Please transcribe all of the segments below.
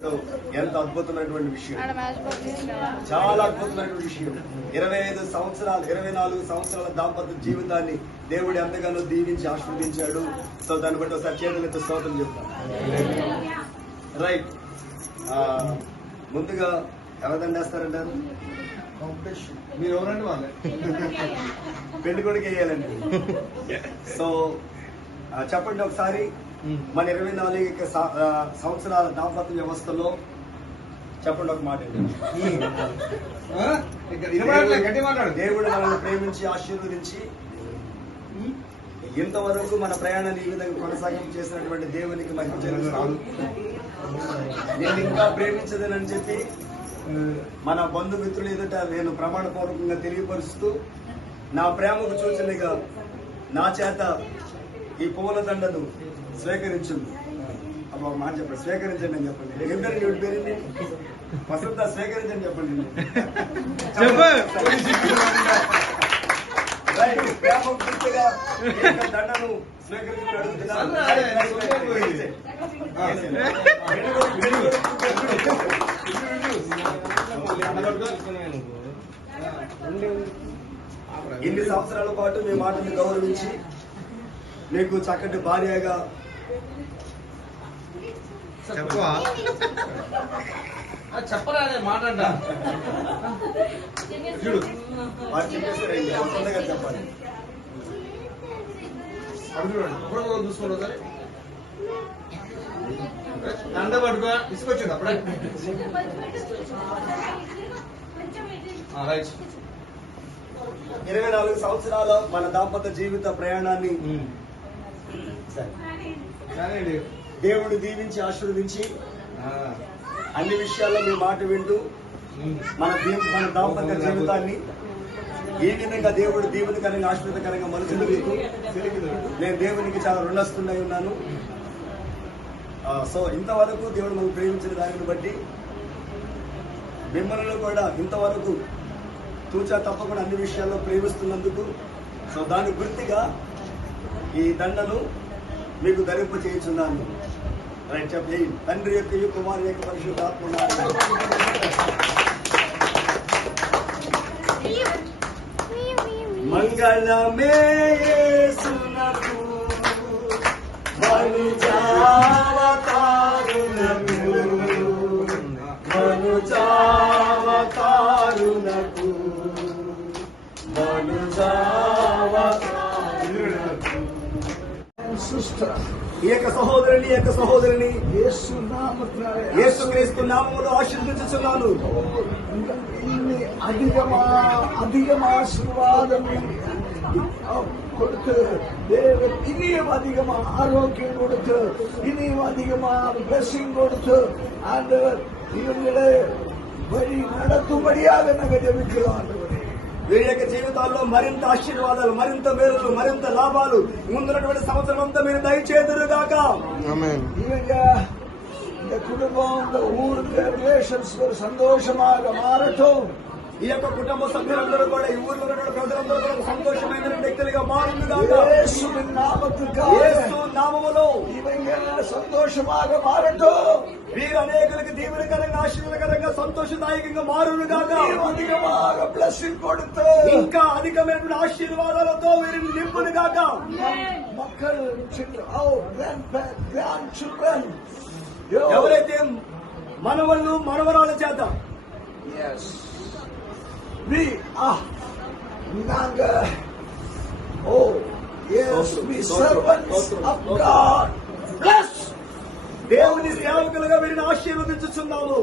ఎంత అద్భుతమైనటువంటి విషయం, చాలా అద్భుతమైనటువంటి విషయం. 25 సంవత్సరాలు 24 సంవత్సరాల దాంపత్య జీవితాన్ని దేవుడు ఎంతగానో దీవించి ఆశీర్వదించాడు. సో దాన్ని బట్టి ఒకసారి చేతులతో స్తోత్రం చెప్తాను. రైట్, ముందుగా ఎవరిదండి వేస్తారంటారు? మీరు ఎవరండి? వాళ్ళే పెళ్లి కొడుకు వేయాలండి. సో చెప్పండి ఒకసారి, మన 24 సంవత్సరాల దాంపత్య వ్యవస్థలో చెప్పండి ఒక మాట. దేవుడు మనల్ని ప్రేమించి ఆశీర్వదించి ఇంతవరకు మన ప్రయాణాన్ని ఈ విధంగా కొనసాగింపు చేసినటువంటి దేవునికి మహిమ చెల్లిస్తాను. నేను ఇంకా ప్రేమించదనని చెప్పి మన బంధుమిత్రులు ఎదుట నేను ప్రమాణపూర్వకంగా తెలియపరుస్తూ నా ప్రేమకు సూచనగా నా చేత ఈ పూల దండను స్వీకరించు. అప్పుడు ఒక మాట చెప్పండి, స్వీకరించండి అని చెప్పండి. ఎవరి నీ పేరుంది? వసంత స్వీకరించండి చెప్పండి. ప్రేమ గుర్తుగా దండను స్వీకరించడం ఇన్ని సంవత్సరాల పాటు మీ మాటని గౌరవించి మీకు చక్కటి భార్యగా చెప్పరాదే మాట్లాడ చెప్పాలి. చూసుకోండి సరే, దండ పట్టుకో తీసుకొచ్చింది అప్పుడే. రైట్, 24 సంవత్సరాల మన దాంపత్య జీవిత ప్రయాణాన్ని దేవుడు దీవించి ఆశీర్వదించి అన్ని విషయాల్లో మీ మాట వింటూ మన దాంపత్య జీవితాన్ని ఏ విధంగా దేవుడు దీవెనకరంగా ఆశీర్వదకరంగా మలుచుకుంటూ నేను దేవునికి చాలా రుణస్తున్నై ఉన్నాను. సో ఇంతవరకు దేవుడు మనం ప్రేమించిన దానిని బట్టి మిమ్మల్ని కూడా ఇంతవరకు తూచా తప్పకుండా అన్ని విషయాల్లో ప్రేమిస్తున్నందుకు సో దాని గుర్తుగా ఈ దండను మీకు ధరింప చేయించున్నాను. రైట్, చెప్పి తండ్రి యొక్క కుమారు యొక్క పరిశుద్ధాత్మ మంగళమే యేసునకు మనుజావతారునకు మనుజావతారునకు మనుజావతారునకు ఈ యొక్క సహోదరుని యేసుక్రీస్తు నామములో ఆశీర్వదించుచున్నాను. அதிகமா கொடுத்து தேவன் இனியும் அதிகமா ஆரோக்கியம் கொடுத்து இனியும் அதிகமா பிளஸிங் கொடுத்து ஆண்டவர் இவங்களை வழி நடத்தும்படியாக நாங்கள் ஜெபிக்கிறோம். వీరి యొక్క జీవితాల్లో మరింత ఆశీర్వాదాలు, మరింత మేలులు, మరింత లాభాలు ముందున్నటువంటి సంవత్సరం అంతా మీరు దయచేదురుగాక. இவங்க இந்த குடும்பம், இந்த ஊர், இந்த ரிலேஷன்ஸ் ஒரு சந்தோஷமாக மாறட்டும். ఈ యొక్క కుటుంబ సభ్యులందరూ కూడా ఈ ఊర్లో ఉన్నటువంటి ప్రజలందరూ కూడా సంతోషమైన వ్యక్తులుగా మారుగాక. యేసువిன் నామములో యేసు నామములో ఇవங்க సంతోషமாக మారட்டும். వీరు అనేకులకు దీవెనకరంగా ఆశీర్వాదకరంగా సంతోషదాయకంగా మారుగాక. அதிகமாக blessing கொடுத்து ఇంకా అధికమైనటువంటి ఆశీర్వాదాలతో వీరిని నింపునుగాక. மக்கள் గ్రాండ్ చిల్డ్రన్ ఎవరైతే మనవళ్ళు మనవరాల చేత దేవుని సేవకులుగా వీరిని ఆశీర్వదించుచున్నాము.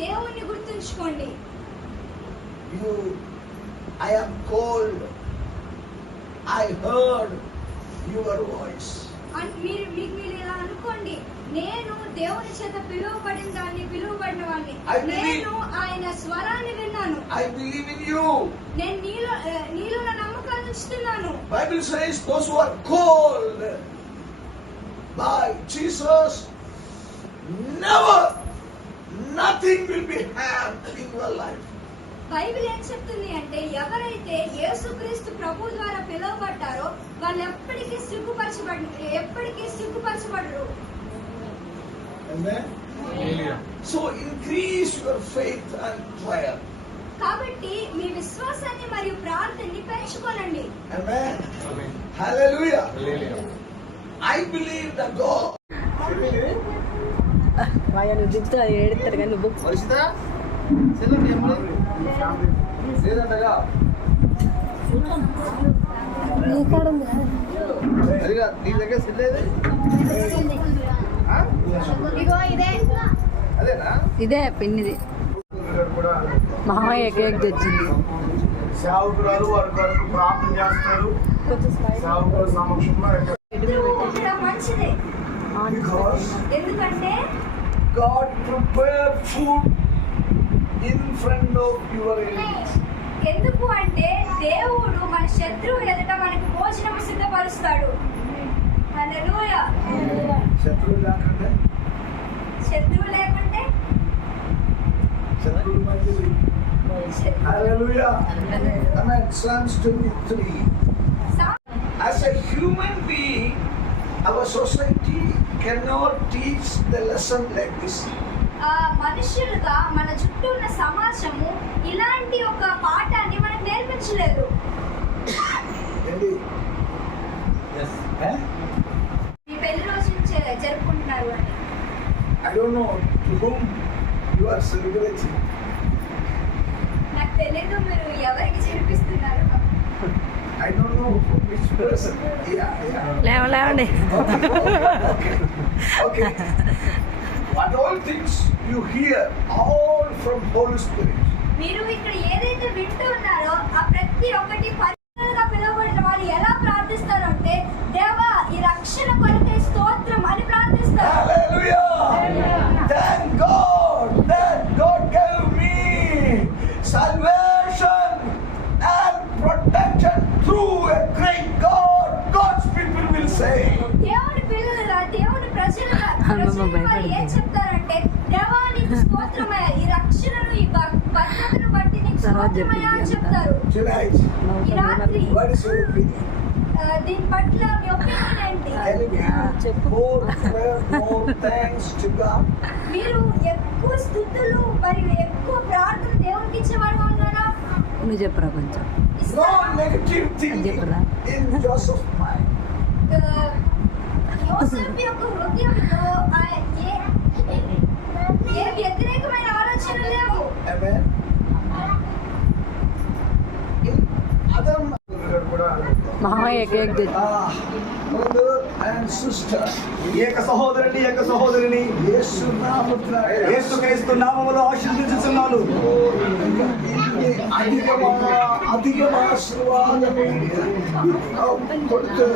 దేవుని గుర్తుంచుకోండి. I am cold. I heard your voice. మీరు ఇలా అనుకోండి, నేను దేవుని చేత పిలువబడిన వాడిని, నేను ఆయన స్వరాన్ని విన్నాను. I believe in you. నేను నీలో నా నమ్మకాన్ని ఉంచుతున్నాను. Bible says those who are called by Jesus, never, nothing will be harmed in your life. Bible ఏం చెప్తుంది అంటే, ఎవరైతే యేసుక్రీస్తు ప్రభు ద్వారా పిలువబడ్డారో వాళ్ళు ఎప్పటికీ సిగ్గుపరచబడరు. Amen. So increase your faith and prayer. కాబట్టి మీ విశ్వాసాన్ని మరియు ప్రార్థనని పెంచుకోనండి. Amen. Hallelujah. I believe that God. ఆయన దిగుతా ఏడుతారు కానీ నువ్వు పరిస్థిత సెల్లండి ఏమన్నా లేదంటగా అదిగా నీ దగ్గర సెల్లేది ఇగో ఇదే అదేనా ఇదే పిన్నిది మామయ్య కేక్ తెచ్చింది. సేవకురాలు వారి కొరకు ప్రార్థన చేస్తారు. సేవకుల సమక్షంలో ఇక్కడ మంచిదే. Because ఎందుకంటే God prepared food in front of your enemies. ఎందుకు అంటే దేవుడు మన శత్రువు ఎదుట మనకు భోజనం సిద్ధపరుస్తాడు. హల్లెలూయా. శత్రువు లేకుండా శత్రువు లేకుంటే శత్రువు మంచిది. Hallelujah. Amen. Psalms 23. Saw- As a human being, our society cannot teach the lesson like this. మనుషులుగా మన చుట్టూ ఉన్న సమాజము ఇలాంటి ఒక పాఠాన్ని మనకు నేర్పించలేదు. Maybe. Eh? మీ పెళ్లి రోజు జరుపుకుంటున్నారు అని I don't know to whom you are celebrating. నాకు తెలియదు మీరు ఎవరికి జరిపిస్తున్నారు. I don't know which person. Yeah. లేవండి. Okay. But all things you hear, all from Holy Spirit. మీరు ఇక్కడ ఏదైతే వింటూ ఉన్నారో ఆ ప్రతి ఒక్కటి పరిశుద్ధంగా పిలువబడిన వారు ఎలా ప్రార్థిస్తారు అంటే దేవా ఈ రక్షణ కొరకై స్తోత్రం అని ప్రార్థిస్తారు. Hallelujah. Thank God that God gave me salvation and protection through a great God. God's people will say. దేవుని పిల్లలుగా దేవుని ప్రజలుగా వారు ఏం చెప్తారంటే దేవా నీకు స్తోత్రమయ్యా ఈ రక్షణను ఈ భద్రతను బట్టి నీకు స్తోత్రమయ్యా అని చెప్తారు. Tonight, ఈ రాత్రి what is your opinion? దీని పట్ల మీ ఒపీనియన్ ఏంటి? Telling you more prayer, more thanks to God. మీరు ఎక్కువ స్తుతులు మరియు ఎక్కువ ప్రార్థన దేవునికి ఇచ్చేవారుగా ఉన్నారా? నువ్వు చెప్పురా కొంచెం. No negative thinking in Joseph's mind. యోసేపు యొక్క హృదయంలో ఏ వ్యతిరేకమైన ఆలోచనలు లేవు. Amen. In other మామయ్య కేక్ తెచ్చింది. brother and sister, ఏక సహోదరుని ఏక సహోదరిని యేసు నామమున యేసుక్రీస్తు నామములో ఆశీర్వదించుచున్నాను. అధికమైన ఆశీర్వాదము కొడుతూ